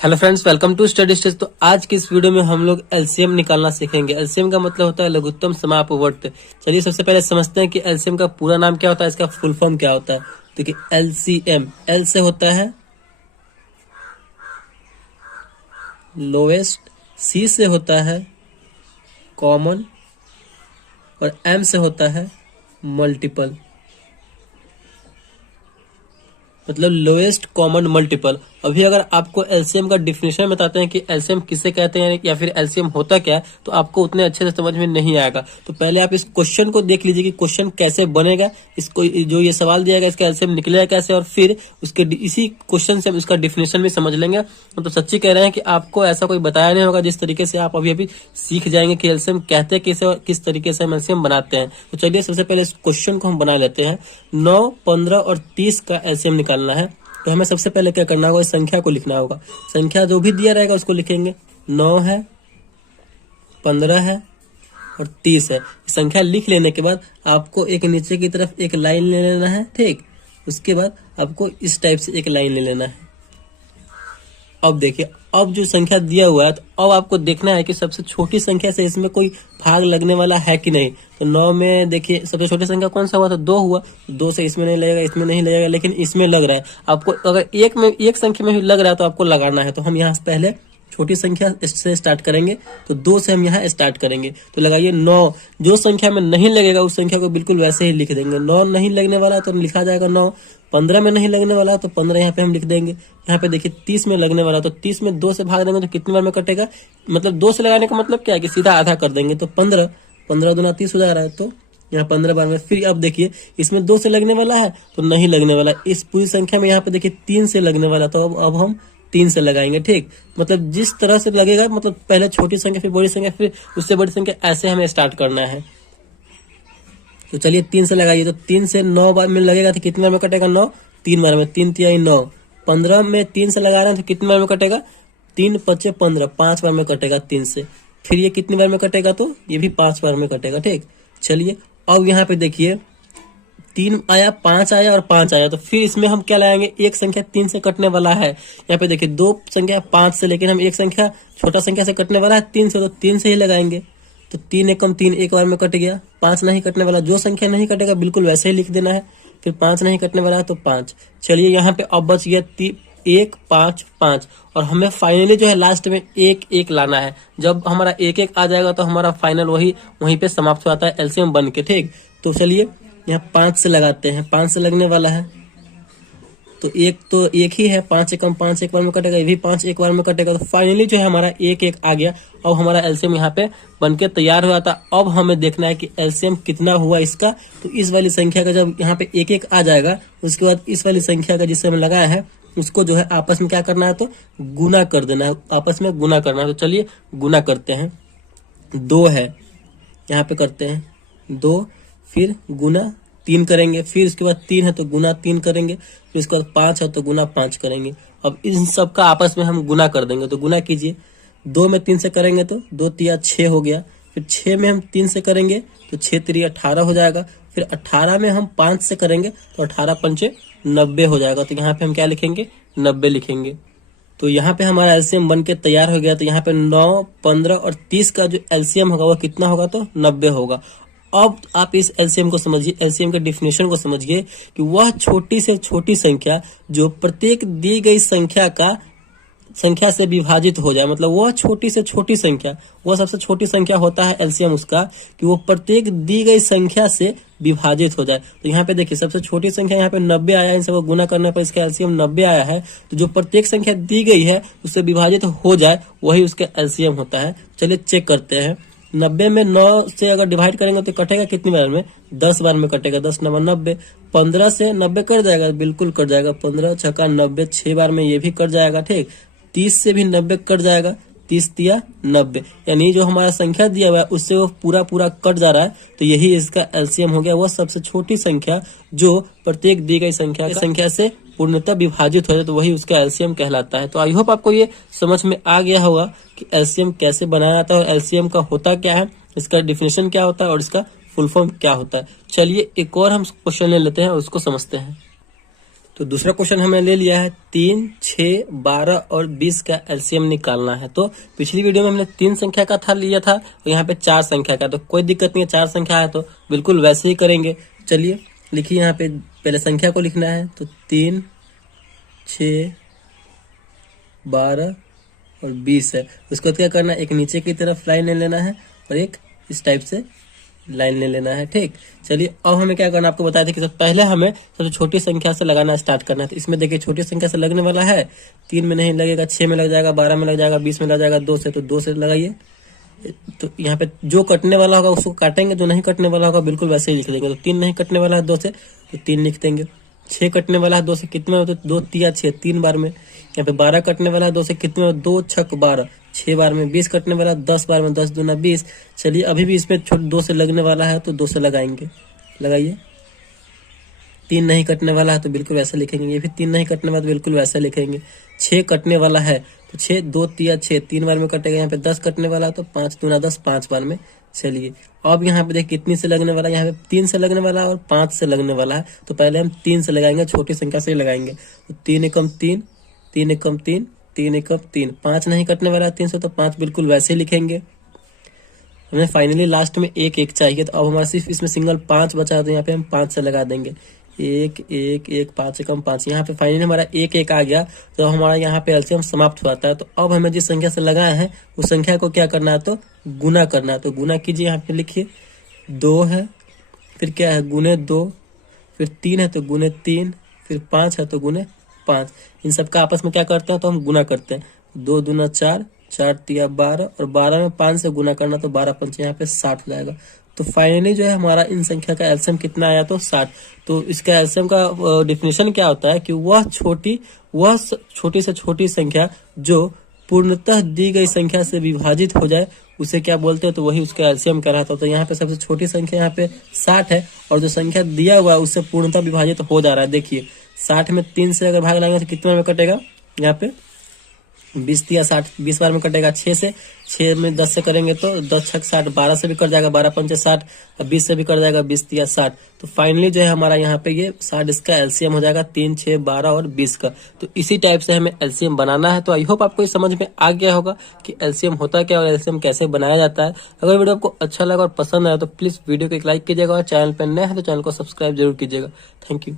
Hello friends, welcome to study stage. तो आज की इस वीडियो में हम लोग एलसीएम निकालना सीखेंगे। एलसीएम का मतलब होता है लघुत्तम समापवर्त। चलिए सबसे पहले समझते हैं कि एलसीएम का पूरा नाम क्या होता है, इसका फुल फॉर्म क्या होता है। देखिए एलसीएम, एल से होता है लोएस्ट, सी से होता है कॉमन और एम से होता है मल्टीपल, मतलब लोएस्ट कॉमन मल्टीपल। अभी अगर आपको एलसीएम का डिफिनेशन बताते हैं कि एलसीएम किसे कहते हैं या फिर एलसीएम होता क्या है, तो आपको उतने अच्छे से समझ में नहीं आएगा। तो पहले आप इस क्वेश्चन को देख लीजिए कि क्वेश्चन कैसे बनेगा, इसको जो ये सवाल दिया गया इसका एलसीएम निकलेगा कैसे, और फिर उसके इसी क्वेश्चन से हम उसका डिफिनेशन भी समझ लेंगे। तो सच्ची कह रहे हैं कि आपको ऐसा कोई बताया नहीं होगा जिस तरीके से आप अभी अभी सीख जाएंगे कि एलसीएम कहते किसे और किस तरीके से हम एलसीएम बनाते हैं। तो चलिए सबसे पहले इस क्वेश्चन को हम बना लेते हैं। 9, 15 और 30 का एलसीएम निकालना है। तो हमें सबसे पहले क्या करना होगा, इस संख्या को लिखना होगा। संख्या जो भी दिया रहेगा उसको लिखेंगे। 9 है, 15 है और 30 है। संख्या लिख लेने के बाद आपको एक नीचे की तरफ एक लाइन ले लेना है, ठीक। उसके बाद आपको इस टाइप से एक लाइन ले लेना है। अब देखिए, अब जो संख्या दिया हुआ है तो अब आपको देखना है कि सबसे छोटी संख्या से इसमें कोई भाग लगने वाला है कि नहीं। तो 9 में देखिए सबसे छोटी संख्या कौन सा हुआ था, 2 हुआ। 2 से इसमें नहीं लगेगा, इसमें नहीं लगेगा, लेकिन इसमें लग रहा है। आपको अगर एक संख्या में भी लग रहा है तो आपको लगाना है। तो हम यहाँ पहले छोटी संख्या से स्टार्ट करेंगे, तो 2 से हम यहाँ स्टार्ट करेंगे। तो लगाइए 9। जो संख्या में नहीं लगेगा उस संख्या को बिल्कुल वैसे ही लिख देंगे। 9 नहीं लगने वाला तो लिखा जाएगा 9। 15 में नहीं लगने वाला तो 15 यहाँ पे हम लिख देंगे। यहाँ पे देखिए 30 में लगने वाला तो 30 में 2 से भाग देंगे तो कितनी बार में कटेगा, मतलब 2 से लगाने का मतलब क्या है कि सीधा आधा कर देंगे। तो 15, 15 दूना 30 हो जा रहा है, तो यहाँ 15 बार में। फिर अब देखिए इसमें 2 से लगने वाला है तो नहीं लगने वाला। इस पूरी संख्या में यहाँ पे देखिए 3 से लगने वाला, तो अब हम 3 से लगाएंगे, ठीक। मतलब जिस तरह से लगेगा, मतलब पहले छोटी संख्या फिर बड़ी संख्या फिर उससे बड़ी संख्या, ऐसे हमें स्टार्ट करना है। तो चलिए 3 से लगाइए। तो 3 से 9 बार में लगेगा तो कितनी बार में कटेगा, 9। 3 बार में, 3 तिहाई 9। 15 में 3 से लगा रहे हैं तो कितनी बार में कटेगा, 3 पचे 15, 5 बार में कटेगा 3 से। फिर ये कितनी बार में कटेगा, तो ये भी 5 बार में कटेगा, ठीक। चलिए अब यहाँ पे देखिए 3 आया, 5 आया और 5 आया, तो फिर इसमें हम क्या लगाएंगे, एक संख्या 3 से कटने वाला है। यहाँ पे देखिए 2 संख्या 5 से, लेकिन हम एक संख्या छोटा संख्या से कटने वाला है 3 से, तो 3 से ही लगाएंगे। तो 3 एकम 3 एक बार में कट गया। 5 नहीं कटने वाला, जो संख्या नहीं कटेगा बिल्कुल वैसे ही लिख देना है। फिर 5 नहीं कटने वाला है तो 5। चलिए यहाँ पे अब बच गया 1, 5, 5, और हमें फाइनली जो है लास्ट में 1, 1 लाना है। जब हमारा 1, 1 आ जाएगा तो हमारा फाइनल वहीं पे समाप्त हो जाता है एलसीएम बन के, ठीक। तो चलिए यहाँ 5 से लगाते हैं। 5 से लगने वाला है तो एक ही है। 5 एकम 5 एक बार में कटेगा, ये भी 5 एक बार में कटेगा। तो फाइनली जो है हमारा 1, 1 आ गया। अब हमारा एलसीएम यहाँ पे बनके तैयार हो जाता। अब हमें देखना है कि एलसीएम कितना हुआ इसका। तो इस वाली संख्या का जब यहाँ पे 1, 1 आ जाएगा, उसके बाद इस वाली संख्या का जिससे हमें लगाया है उसको जो है आपस में क्या करना है, तो गुना कर देना है, आपस में गुना करना है। तो चलिए गुना करते हैं। 2 है, यहाँ पे करते हैं 2, फिर गुना 3 करेंगे, फिर उसके बाद 3 है तो गुना 3 करेंगे, फिर उसके बाद 5 है तो गुना 5 करेंगे। अब इन सब का आपस में हम गुना कर देंगे। तो गुना कीजिए। 2 में 3 से करेंगे तो 2 तिया 6 हो गया। फिर 6 में हम 3 से करेंगे तो 6 तिया 18 हो जाएगा। फिर 18 में हम 5 से करेंगे तो 18 पंचे 90 हो जाएगा। तो यहाँ पे हम क्या लिखेंगे, 90 लिखेंगे। तो यहाँ पे हमारा एलसीएम बन के तैयार हो गया। तो यहाँ पे 9, 15 और 30 का जो एलसीएम होगा वो कितना होगा, तो 90 होगा। अब आप इस एलसीएम को समझिए, एलसीएम के डिफिनेशन को समझिए कि वह छोटी से छोटी संख्या जो प्रत्येक दी गई संख्या से विभाजित हो जाए, मतलब वह छोटी से छोटी संख्या, वह सबसे छोटी संख्या होता है एलसीएम उसका, कि वो प्रत्येक दी गई संख्या से विभाजित हो जाए। तो यहाँ पे देखिए सबसे छोटी संख्या यहाँ पे 90 आया है, इन सबको गुना करने पर इसका एलसीएम 90 आया है। तो जो प्रत्येक संख्या दी गई है उससे विभाजित हो जाए वही उसका एलसीएम होता है। चलिए चेक करते हैं। 90 में 9 से अगर डिवाइड करेंगे तो कटेगा कितनी बार में, 10 बार में कटेगा। 10 नंबर 90। 15 से 90 कट जाएगा, बिल्कुल कट जाएगा। 15 छक्का 90, 6 बार में ये भी कट जाएगा, ठीक। 30 से भी 90 कट जाएगा। 30 तिया 90, यानी जो हमारा संख्या दिया हुआ है उससे वो पूरा कट जा रहा है। तो यही इसका एलसीएम हो गया। वह सबसे छोटी संख्या जो प्रत्येक दी गई संख्या से पूर्णतः विभाजित हो जाए तो वही उसका एलसीएम कहलाता है। तो आई होप आपको ये समझ में आ गया होगा कि एलसीएम कैसे बनाया जाता है और एलसीएम का होता क्या है, इसका डिफिनेशन क्या होता है और इसका फुल फॉर्म क्या होता है। चलिए एक और हम क्वेश्चन ले लेते हैं और उसको समझते हैं। तो दूसरा क्वेश्चन हमें ले लिया है 3, 6, 12 और 20 का एलसीएम निकालना है। तो पिछली वीडियो में हमने 3 संख्या का था लिया था और यहाँ पे 4 संख्या का, तो कोई दिक्कत नहीं है, 4 संख्या है तो बिल्कुल वैसे ही करेंगे। चलिए लिखिए, यहाँ पे पहले संख्या को लिखना है, तो 3, 6, 12 और 20 है। उसके बाद क्या करना है, एक नीचे की तरफ लाइन ले लेना है और एक इस टाइप से लाइन ले लेना है। ठीक, चलिए अब हमें क्या करना, आपको बताया था कि सबसे पहले हमें सबसे छोटी संख्या से लगाना स्टार्ट करना है। तो इसमें देखिए छोटी संख्या से लगने वाला है, 3 में नहीं लगेगा, 6 में लग जाएगा, 12 में लग जाएगा, 20 में लग जाएगा, 2 से, तो 2 से लगाइए। तो यहाँ पे जो कटने वाला होगा उसको काटेंगे, जो नहीं कटने वाला होगा बिल्कुल वैसे ही लिख देंगे। तो 3 नहीं कटने वाला है 2 से, तो 3 लिख देंगे। 6 कटने वाला है 2 से, कितने में, तो 2 तिया 6, 3 बार में। यहाँ पे 12 कटने वाला है 2 से, कितने में, 2 छक 12, 6 बार में। 20 कटने वाला 10 बार में, 10 दूना 20। चलिए अभी भी इसमें 2 से लगने वाला है तो 2 से लगाएंगे, लगाइए। 3 नहीं कटने वाला है तो बिल्कुल वैसे लिखेंगे, ये भी 3 नहीं कटने वाला तो बिल्कुल वैसे लिखेंगे। 6 कटने वाला है तो 6, 2 तिया 6, 3 बार में कटेगा। यहाँ पे 10 कटने वाला है तो 5 दूना 10, 5 बार में। चलिए अब यहाँ पे देखिए कितनी से लगने वाला है, यहाँ पे 3 से लगने वाला है और 5 से लगने वाला है। तो पहले हम 3 से लगाएंगे, छोटी संख्या से ही लगाएंगे। तो 3 एकम 3, 3 एकम 3, 3 एकम 3। 5 नहीं कटने वाला है 3 से, तो 5 बिल्कुल वैसे ही लिखेंगे। हमें फाइनली लास्ट में 1 1 चाहिए, तो अब हमारा सिर्फ इसमें सिंगल 5 बचा, तो यहाँ पे हम 5 से लगा देंगे। 1 1 1, 5 एकम 5। यहाँ पे फाइनली हमारा 1 1 आ गया, तो हमारा यहाँ पे एलसीएम समाप्त हो जाता है। तो अब हमें जिस संख्या से लगाए हैं उस संख्या को क्या करना है, तो गुना करना है। तो गुना कीजिए, यहाँ पे लिखिए 2 है, फिर क्या है, गुने 2, फिर 3 है तो गुने 3, फिर 5 है तो गुने 5। इन सबका आपस में क्या करते हैं, तो हम गुना करते हैं। 2 दूना 4, 4 तिया 12 और 12 में 5 से गुना करना, तो 12 पंचे यहाँ पे 60 हो जाएगा। तो फाइनली जो है हमारा इन संख्या का एलसीएम कितना आया, तो 60। तो इसका एलसीएम का डिफिनेशन क्या होता है कि वह छोटी से छोटी संख्या जो पूर्णतः दी गई संख्या से विभाजित हो जाए उसे क्या बोलते हैं, तो वही उसका एलसीएम कहलाता है। तो यहाँ पे सबसे छोटी संख्या यहाँ पे 60 है और जो संख्या दिया हुआ है उससे पूर्णतः विभाजित हो जा रहा है। देखिए 60 में 3 से अगर भाग लगाएंगे तो कितने में कटेगा, यहाँ पे 20 तिया 60, 20 बार में कटेगा। 6 से, 6 में 10 से करेंगे तो 10 छक 60, 12 से भी कट जाएगा, 12 पंचे 60 और 20 से भी कट जाएगा, 20 तिया 60। तो फाइनली जो है हमारा यहाँ पे ये 60 इसका एलसीएम हो जाएगा, 3, 6, 12 और 20 का। तो इसी टाइप से हमें एलसीएम बनाना है। तो आई होप आपको ये समझ में आ गया होगा कि एलसीएम होता क्या और एलसीएम कैसे बनाया जाता है। अगर वीडियो आपको अच्छा लगा और पसंद आया तो प्लीज वीडियो को एक लाइक कीजिएगा और चैनल पर नए हैं तो चैनल को सब्सक्राइब जरूर कीजिएगा। Thank you.